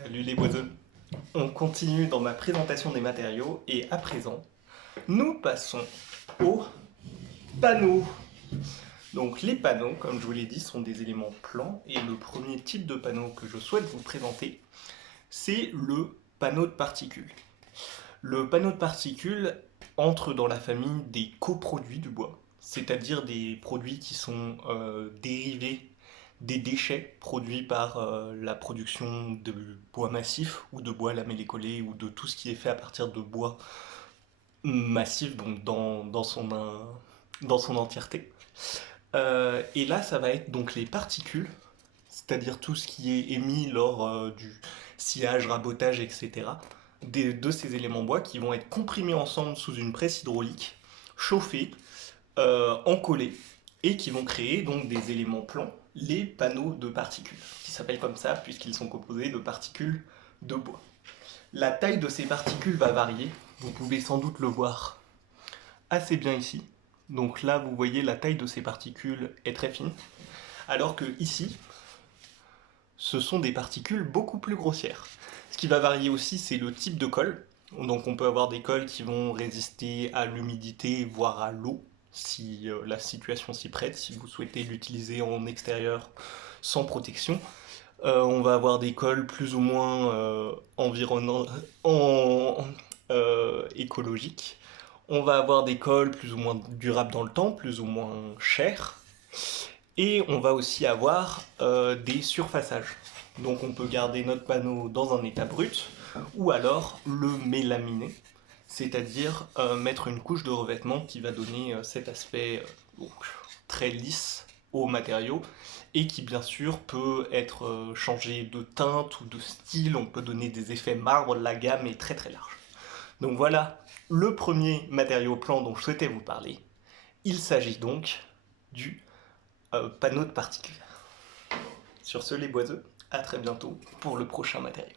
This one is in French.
Salut les boiseux. On continue dans ma présentation des matériaux et à présent, nous passons aux panneaux. Donc les panneaux, comme je vous l'ai dit, sont des éléments plans et le premier type de panneau que je souhaite vous présenter, c'est le panneau de particules. Le panneau de particules entre dans la famille des coproduits du bois, c'est-à-dire des produits qui sont dérivés des déchets produits par la production de bois massif ou de bois lamellé collé ou de tout ce qui est fait à partir de bois massif, donc dans son entièreté. Et là, ça va être donc les particules, c'est-à-dire tout ce qui est émis lors du sciage, rabotage, etc. De ces éléments bois qui vont être comprimés ensemble sous une presse hydraulique, chauffés, encollés, et qui vont créer donc des éléments plans, les panneaux de particules, qui s'appellent comme ça puisqu'ils sont composés de particules de bois. La taille de ces particules va varier, vous pouvez sans doute le voir assez bien ici. Donc là, vous voyez, la taille de ces particules est très fine, alors que ici, ce sont des particules beaucoup plus grossières. Ce qui va varier aussi, c'est le type de colle. Donc on peut avoir des colles qui vont résister à l'humidité, voire à l'eau, si la situation s'y prête, si vous souhaitez l'utiliser en extérieur sans protection. On va avoir des colles plus ou moins écologiques. On va avoir des colles plus ou moins durables dans le temps, plus ou moins chères. Et on va aussi avoir des surfaçages. Donc on peut garder notre panneau dans un état brut, ou alors le mélaminer, c'est-à-dire mettre une couche de revêtement qui va donner cet aspect donc, très lisse au matériau, et qui bien sûr peut être changé de teinte ou de style, on peut donner des effets marbre, la gamme est très très large. Donc voilà le premier matériau plan dont je souhaitais vous parler. Il s'agit donc du panneau de particules. Sur ce les boiseux, à très bientôt pour le prochain matériau.